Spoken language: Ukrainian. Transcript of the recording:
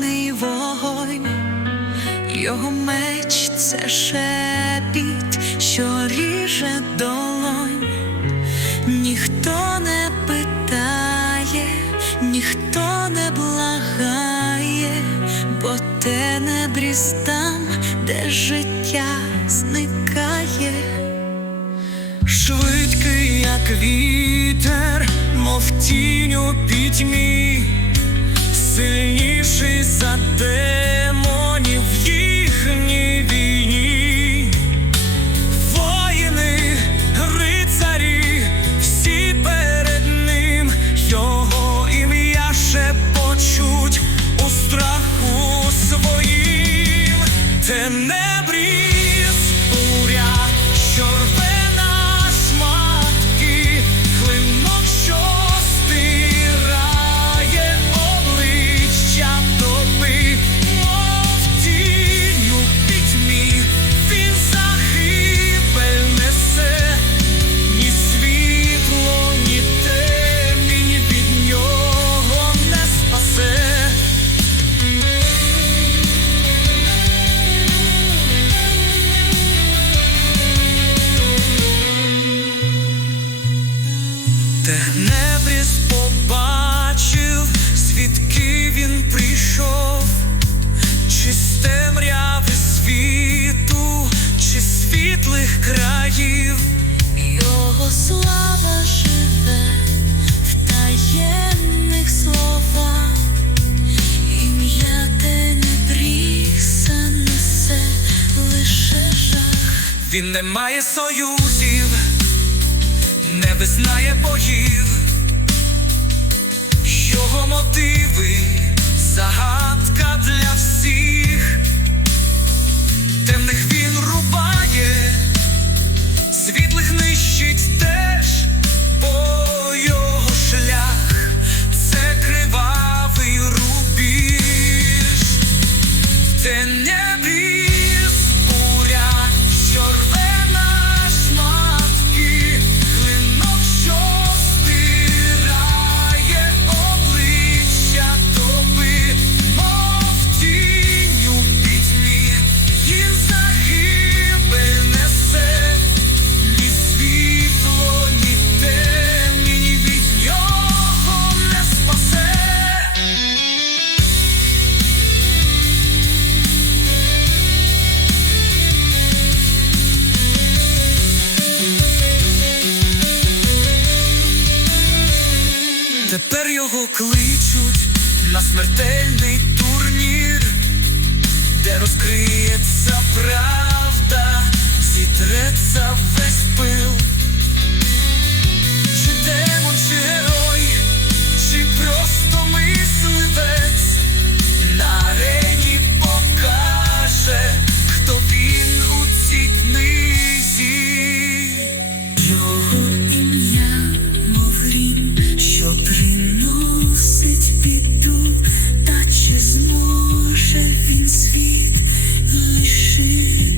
чорний вогонь, його меч це шепіт, що ріже долонь, ніхто не питає, ніхто не благає, бо те не бріз там, де життя зникає. Швидкий, як вітер, мов тінь у пітьмі, сильніший за Він не має союзів, не визнає богів, його мотиви загадка для всіх, його кличуть на смертельний турнір, де розкриється правда, зітреться весь пил. Чи демон, чи герой, чи просто мисливець You.